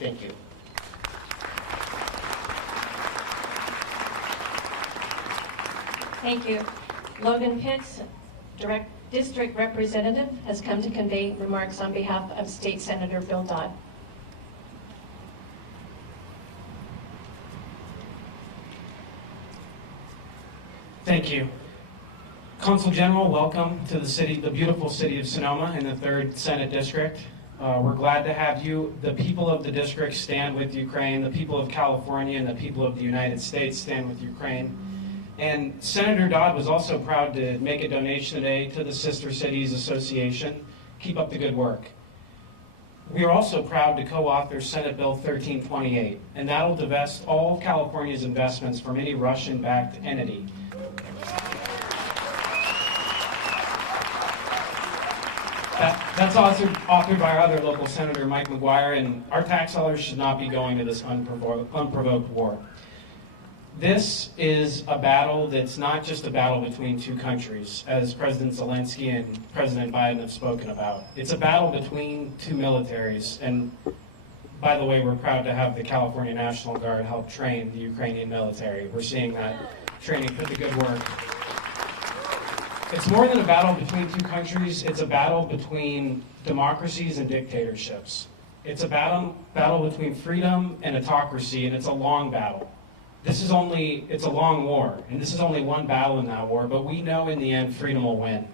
Thank you. Thank you. Logan Pitts, District Representative, has come to convey remarks on behalf of State Senator Bill Dodd. Thank you. Consul General, welcome to the city, the beautiful city of Sonoma in the 3rd Senate District. We're glad to have you. The people of the district stand with Ukraine. The people of California and the people of the United States stand with Ukraine. And Senator Dodd was also proud to make a donation today to the Sister Cities Association. Keep up the good work. We are also proud to co-author Senate Bill 1328, and that will divest all of California's investments from any Russian-backed entity. That's authored by our other local senator, Mike McGuire, and our tax dollars should not be going to this unprovoked war. This is a battle that's not just a battle between two countries, as President Zelensky and President Biden have spoken about. It's a battle between two militaries, and by the way, we're proud to have the California National Guard help train the Ukrainian military. We're seeing that training put to good work. It's more than a battle between two countries. It's a battle between democracies and dictatorships. It's a battle between freedom and autocracy, and it's a long battle. It's a long war, and this is only one battle in that war, but we know in the end freedom will win.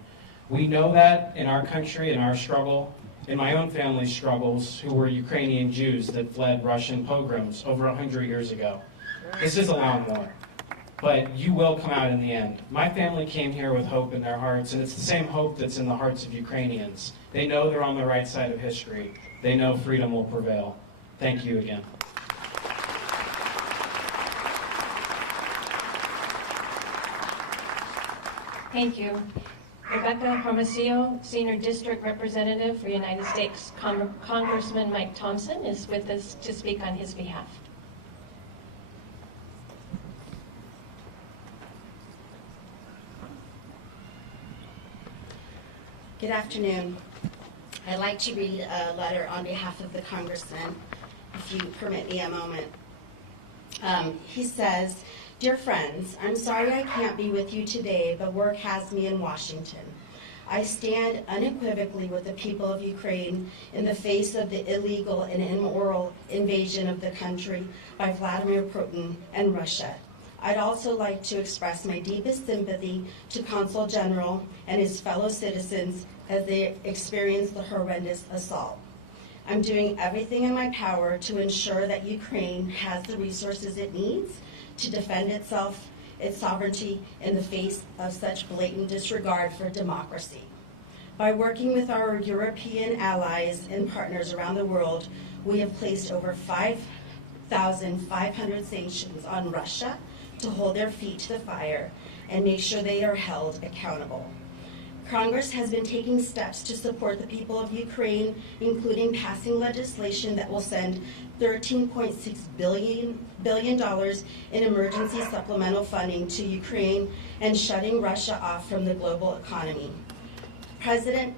We know that in our country, in our struggle, in my own family's struggles, who were Ukrainian Jews that fled Russian pogroms over 100 years ago. This is a long war, but you will come out in the end. My family came here with hope in their hearts, and it's the same hope that's in the hearts of Ukrainians. They know they're on the right side of history. They know freedom will prevail. Thank you again. Thank you. Rebecca Hermosillo, Senior District Representative for United States Congressman Mike Thompson, is with us to speak on his behalf. Good afternoon. I'd like to read a letter on behalf of the Congressman, if you permit me a moment. He says, "Dear friends, I'm sorry I can't be with you today, but work has me in Washington. I stand unequivocally with the people of Ukraine in the face of the illegal and immoral invasion of the country by Vladimir Putin and Russia. I'd also like to express my deepest sympathy to Consul General and his fellow citizens as they experience the horrendous assault. I'm doing everything in my power to ensure that Ukraine has the resources it needs to defend itself, its sovereignty, in the face of such blatant disregard for democracy. By working with our European allies and partners around the world, we have placed over 5,500 sanctions on Russia to hold their feet to the fire and make sure they are held accountable. Congress has been taking steps to support the people of Ukraine, including passing legislation that will send $13.6 billion in emergency supplemental funding to Ukraine and shutting Russia off from the global economy. President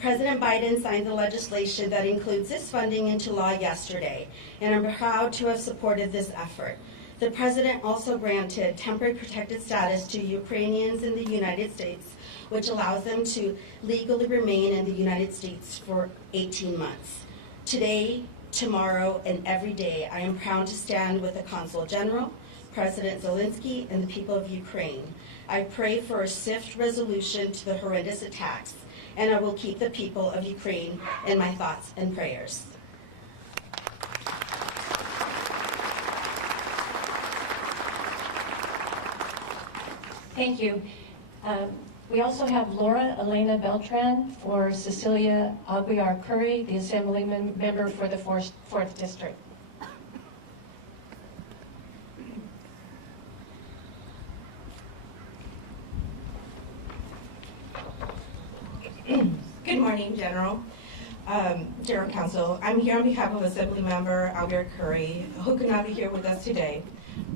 Biden signed the legislation that includes this funding into law yesterday, and I'm proud to have supported this effort. The President also granted temporary protected status to Ukrainians in the United States, which allows them to legally remain in the United States for 18 months. Today, tomorrow, and every day, I am proud to stand with the Consul General, President Zelensky, and the people of Ukraine. I pray for a swift resolution to the horrendous attacks, and I will keep the people of Ukraine in my thoughts and prayers." Thank you. We also have Laura Elena Beltran for Cecilia Aguiar Curry, the Assemblyman member for the 4th District. Good morning, General. General Counsel, I'm here on behalf of Assemblymember Aguiar Curry, who could not be here with us today,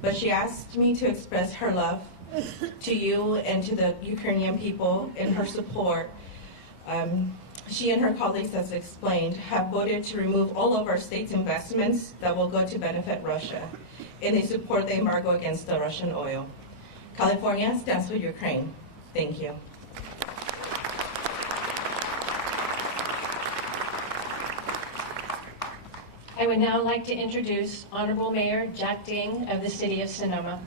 but she asked me to express her love to you and to the Ukrainian people and her support. she and her colleagues, as explained, have voted to remove all of our state's investments that will go to benefit Russia, and they support the embargo against the Russian oil. California stands with Ukraine. Thank you. I would now like to introduce Honorable Mayor Jack Ding of the City of Sonoma.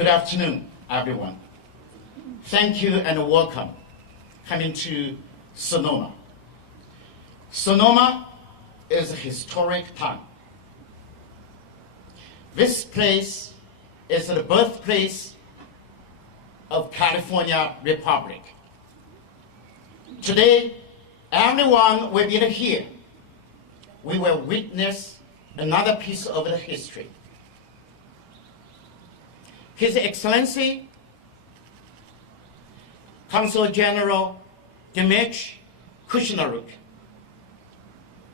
Good afternoon, everyone. Thank you and welcome coming to Sonoma. Sonoma is a historic town. This place is the birthplace of California Republic. Today, everyone will be here. We will witness another piece of the history. His Excellency, Consul General Dmitry Kushnaruk,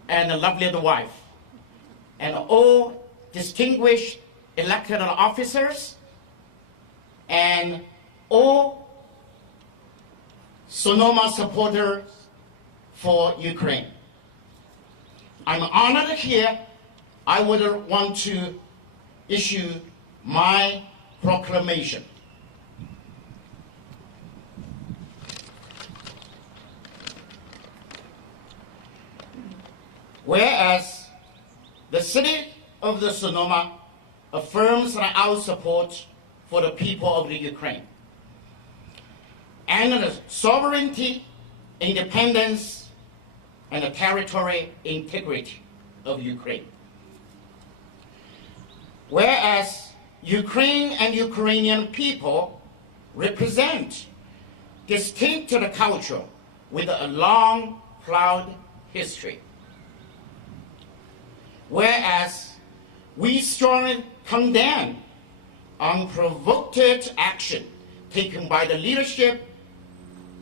and a lovely wife, and all distinguished elected officers, and all Sonoma supporters for Ukraine. I'm honored here. I would want to issue my proclamation. Whereas the city of the Sonoma affirms our support for the people of the Ukraine and the sovereignty, independence, and the territory integrity of Ukraine. Whereas Ukraine and Ukrainian people represent distinct culture with a long, proud history. Whereas we strongly condemn unprovoked action taken by the leadership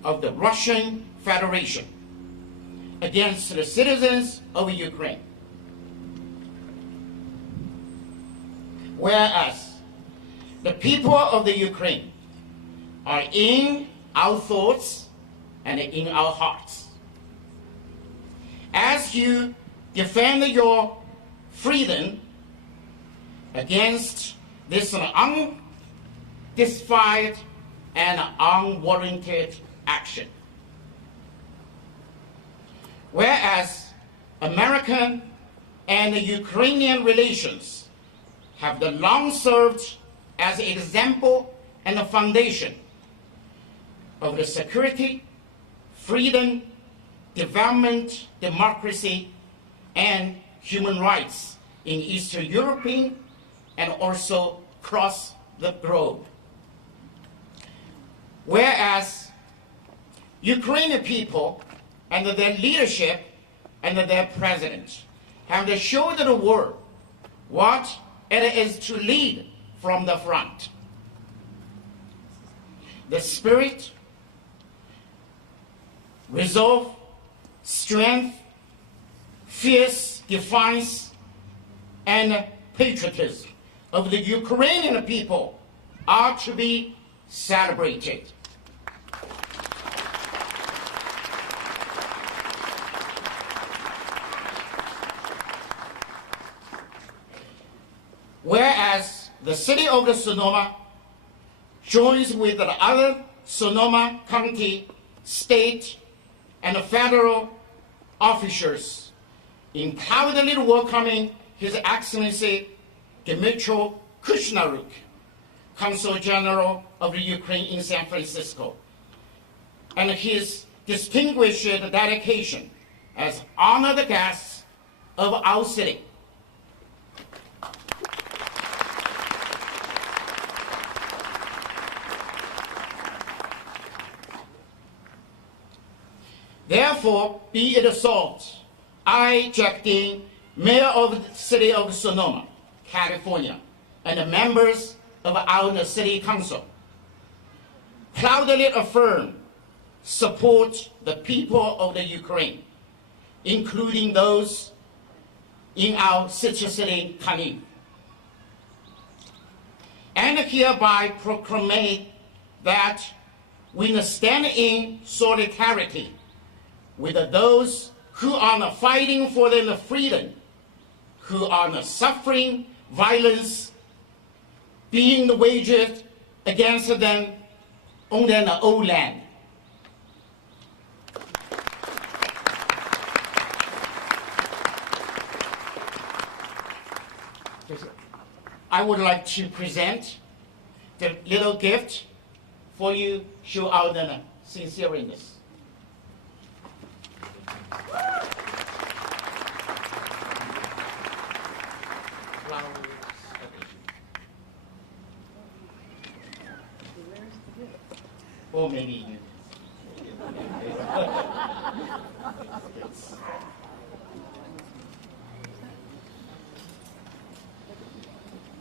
of the Russian Federation against the citizens of Ukraine. Whereas the people of the Ukraine are in our thoughts and in our hearts. As you defend your freedom against this unjustified and unwarranted action. Whereas American and Ukrainian relations have long served as an example and a foundation of the security, freedom, development, democracy, and human rights in Eastern Europe and also across the globe. Whereas Ukrainian people and their leadership and their president have showed the world what it is to lead from the front. The spirit, resolve, strength, fierce defiance, and patriotism of the Ukrainian people are to be celebrated. Whereas the city of the Sonoma joins with the other Sonoma County, state, and federal officials in proudly welcoming His Excellency Dmitry Kushnaruk, Consul General of the Ukraine in San Francisco, and his distinguished dedication as honored guests of our city. Therefore, be it so, I, Jack Ding, Mayor of the City of Sonoma, California, and the members of our City Council, proudly affirm, support the people of the Ukraine, including those in our sister city, Kyiv. And hereby proclaim that we stand in solidarity with those who are fighting for their freedom, who are suffering violence being waged against them on their own land. I would like to present the little gift for you, show our sincereness. Or maybe you.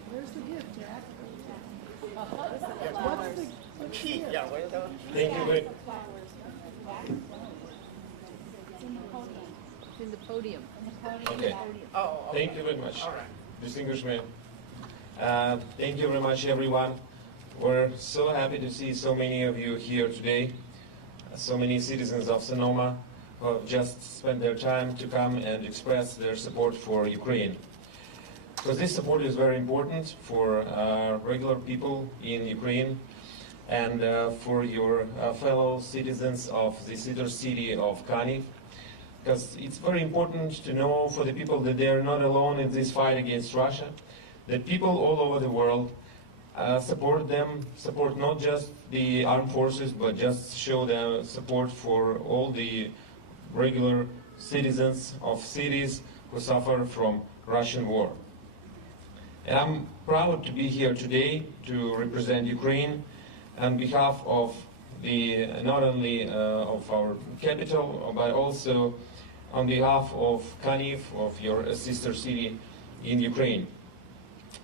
Where's the gift, Jack? Yeah, where's the... Thank you very It's in the podium. Okay. Thank you very much, distinguished man. Thank you very much, everyone. We're so happy to see so many of you here today, so many citizens of Sonoma who have just spent their time to come and express their support for Ukraine. Because this support is very important for regular people in Ukraine and for your fellow citizens of the sister city of Kyiv. Because it's very important to know for the people that they are not alone in this fight against Russia, that people all over the world support them, support not just the armed forces, but just show their support for all the regular citizens of cities who suffer from Russian war. And I'm proud to be here today to represent Ukraine on behalf of the, not only of our capital, but also on behalf of Kyiv, of your sister city in Ukraine.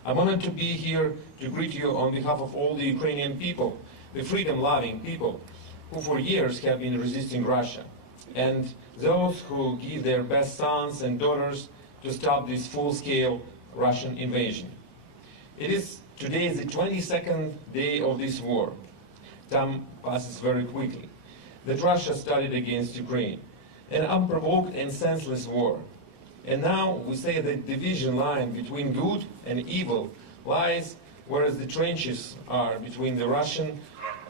I'm honored to be here to greet you on behalf of all the Ukrainian people, the freedom-loving people who for years have been resisting Russia, and those who give their best sons and daughters to stop this full-scale Russian invasion. Today is the 22nd day of this war. Time passes very quickly. That Russia started against Ukraine, an unprovoked and senseless war. And now we say that the division line between good and evil lies whereas the trenches are between the Russian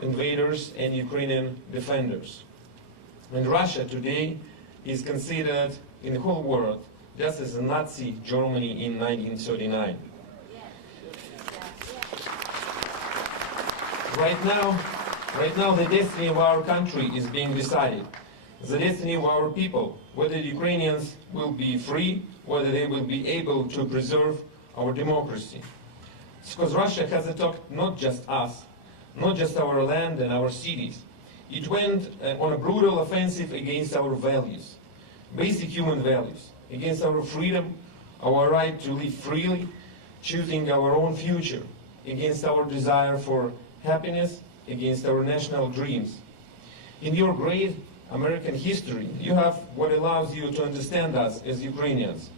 invaders and Ukrainian defenders. And Russia today is considered in the whole world just as a Nazi Germany in 1939. Right now the destiny of our country is being decided. The destiny of our people, whether the Ukrainians will be free, whether they will be able to preserve our democracy. It's because Russia has attacked not just us, not just our land and our cities. It went on a brutal offensive against our values, basic human values, against our freedom, our right to live freely, choosing our own future, against our desire for happiness, against our national dreams. In your great American history, you have what allows you to understand us as Ukrainians.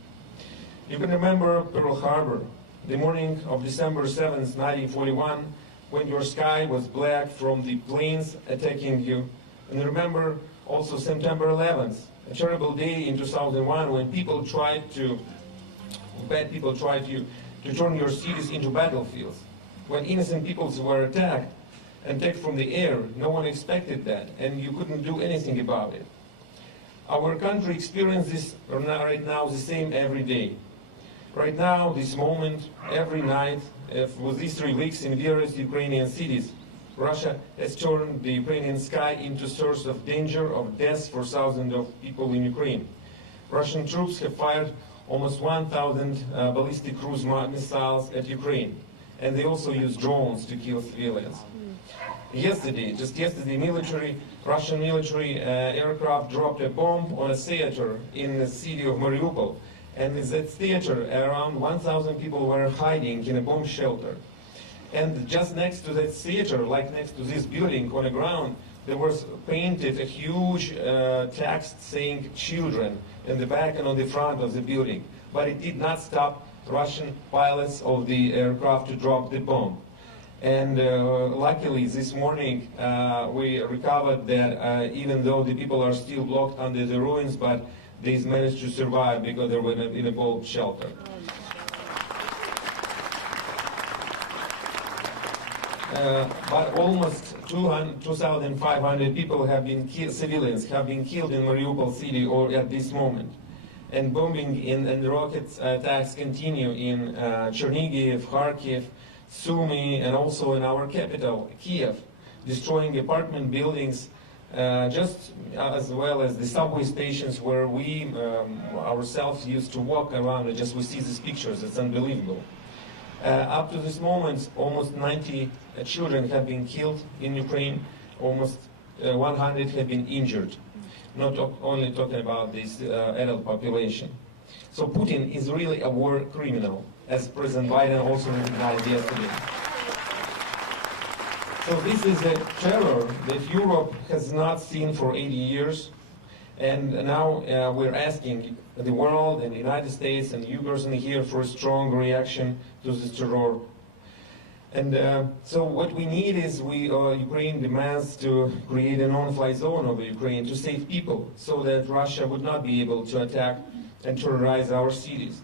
You can remember Pearl Harbor, the morning of December 7th, 1941, when your sky was black from the planes attacking you. And remember also September 11th, a terrible day in 2001 when bad people tried to turn your cities into battlefields. When innocent peoples were attacked from the air, no one expected that, and you couldn't do anything about it. Our country experiences right now the same every day. Right now, this moment, every night, with these 3 weeks in various Ukrainian cities, Russia has turned the Ukrainian sky into a source of danger, of death for thousands of people in Ukraine. Russian troops have fired almost 1,000 ballistic cruise missiles at Ukraine, and they also use drones to kill civilians. Just yesterday, Russian military aircraft dropped a bomb on a theater in the city of Mariupol. And in that theater, around 1,000 people were hiding in a bomb shelter. And just next to that theater, like next to this building on the ground, there was painted a huge text saying children in the back and on the front of the building. but it did not stop Russian pilots of the aircraft to drop the bomb. And luckily this morning we recovered that even though the people are still blocked under the ruins, but they managed to survive because they were in a bomb shelter. But almost 2,500 people have been killed, civilians have been killed in Mariupol city or at this moment. And bombing and rocket attacks continue in Chernihiv, Kharkiv, Sumy, and also in our capital, Kiev, destroying apartment buildings, just as well as the subway stations where we ourselves used to walk around. And just we see these pictures, it's unbelievable. Up to this moment, almost 90 children have been killed in Ukraine, almost 100 have been injured. Not only talking about this adult population. So Putin is really a war criminal, as President Biden also recognized yesterday. So this is a terror that Europe has not seen for 80 years. And now we're asking the world and the United States and you personally here for a strong reaction to this terror. And so what we need is Ukraine demands to create a non-fly zone over Ukraine to save people so that Russia would not be able to attack and terrorize our cities.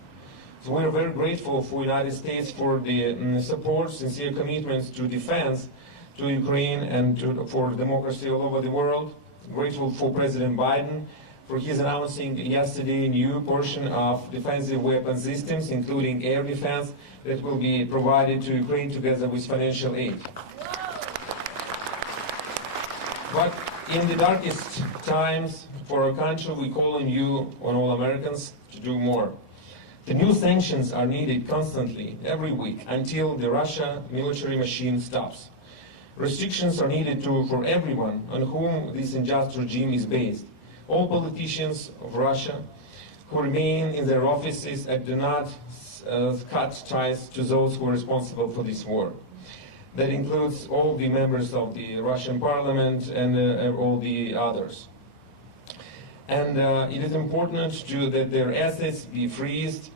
So we're very grateful for the United States for the support, sincere commitments to defense to Ukraine and for democracy all over the world. Grateful for President Biden for his announcing yesterday a new portion of defensive weapon systems, including air defense, that will be provided to Ukraine together with financial aid. But in the darkest times for our country, we call on you, on all Americans, to do more. The new sanctions are needed constantly, every week, until the Russia military machine stops. Restrictions are needed for everyone on whom this unjust regime is based. All politicians of Russia who remain in their offices and do not cut ties to those who are responsible for this war. That includes all the members of the Russian parliament and all the others. And it is important that their assets be freezed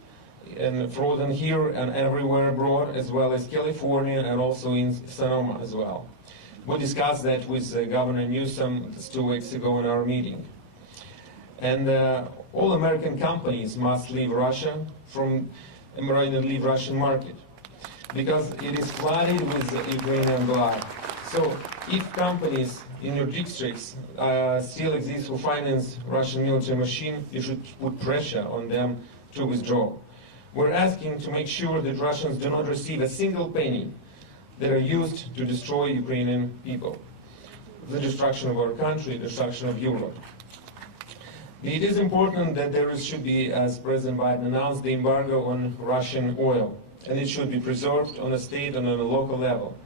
and frozen here and everywhere abroad, as well as California and also in Sonoma as well. We discussed that with Governor Newsom 2 weeks ago in our meeting. And all American companies must leave Russia and leave Russian market because it is flooded with Ukrainian blood. So if companies in your districts still exist who finance Russian military machine, you should put pressure on them to withdraw. We're asking to make sure that Russians do not receive a single penny that are used to destroy Ukrainian people. The destruction of our country, the destruction of Europe. It is important that there should be, as President Biden announced, the embargo on Russian oil, and it should be preserved on a state and on a local level.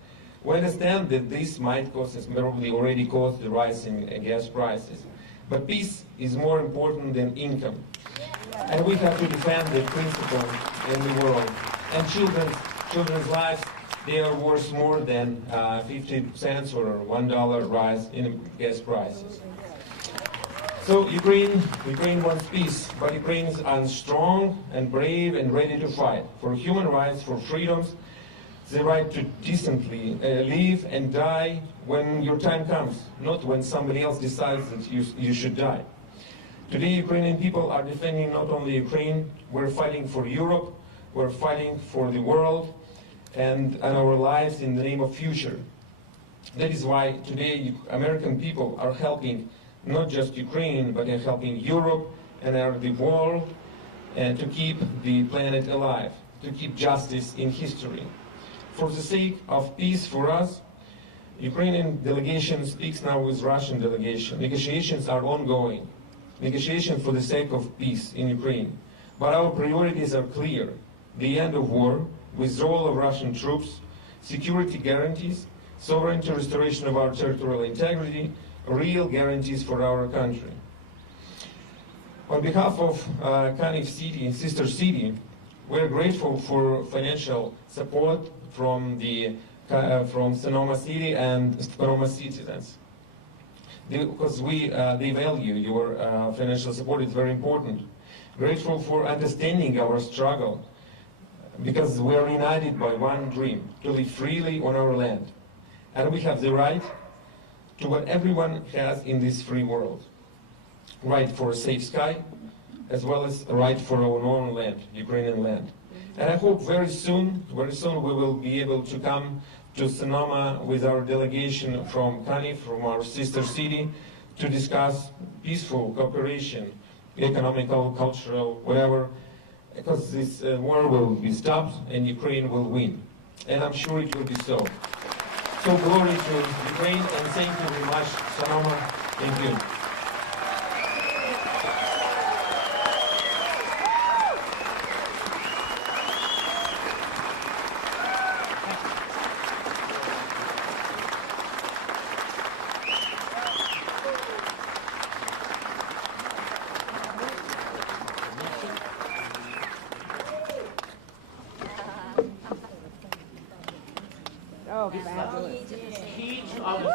We understand that this might cause, as probably already caused, the rise in gas prices. But peace is more important than income. And we have to defend the principle in the world. And children's lives, they are worth more than 50 cents or $1 rise in gas prices. So Ukraine wants peace, but Ukrainians are strong and brave and ready to fight for human rights, for freedoms, the right to decently live and die when your time comes, not when somebody else decides that you should die. Today, Ukrainian people are defending not only Ukraine, we're fighting for Europe, we're fighting for the world and our lives in the name of future. That is why today American people are helping not just Ukraine, but they're helping Europe and the world to keep the planet alive, to keep justice in history. For the sake of peace for us, Ukrainian delegation speaks now with Russian delegation. Negotiations are ongoing. Negotiations for the sake of peace in Ukraine. But our priorities are clear. The end of war, withdrawal of Russian troops, security guarantees, sovereignty, restoration of our territorial integrity, real guarantees for our country. On behalf of Kaniv City, sister city, we are grateful for financial support from Sonoma City and Sonoma citizens. Because they value your financial support, it's very important. grateful for understanding our struggle, because we are united by one dream, to live freely on our land. And we have the right to what everyone has in this free world. Right for a safe sky, as well as a right for our own land, Ukrainian land. And I hope very soon we will be able to come to Sonoma with our delegation from Kaniv, from our sister city, to discuss peaceful cooperation, economical, cultural, whatever, because this war will be stopped and Ukraine will win. And I'm sure it will be so. So glory to Ukraine, and thank you very much, Sonoma. Thank you. Oh, This is fabulous. the key to our city.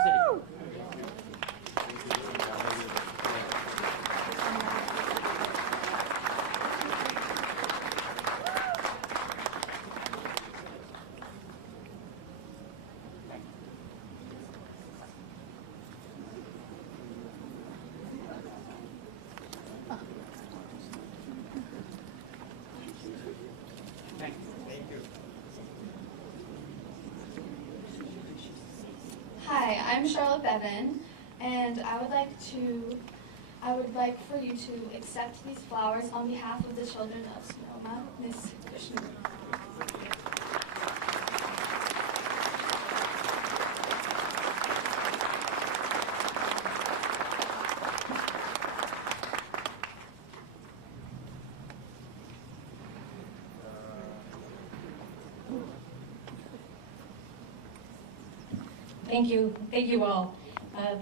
Hi, I'm Charlotte Bevan, and I would like for you to accept these flowers on behalf of the children of Sonoma, Miss Kushner. Thank you all.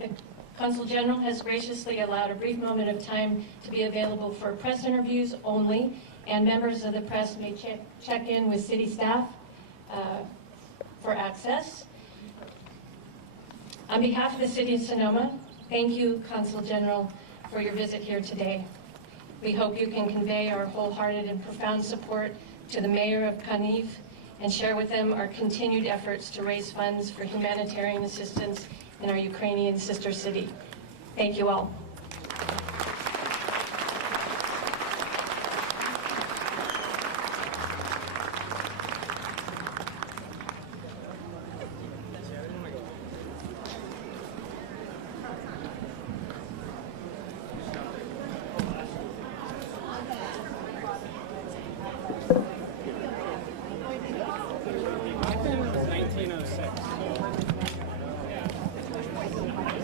The Consul General has graciously allowed a brief moment of time to be available for press interviews only, and members of the press may check in with city staff for access. On behalf of the City of Sonoma, thank you, Consul General, for your visit here today. We hope you can convey our wholehearted and profound support to the Mayor of Kaniv and share with them our continued efforts to raise funds for humanitarian assistance in our Ukrainian sister city. Thank you all.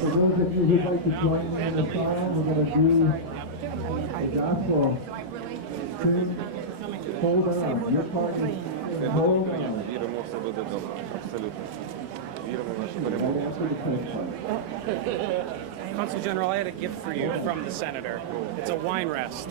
For those of you who'd like to join me in the song, we're going to do the gospel. Hold on. Your part is hold on. Віримо, все буде добре. Абсолютно. Віримо в нашу перемогу. Right after the finish line. Consul General, I had a gift for you from the senator. It's a wine rest.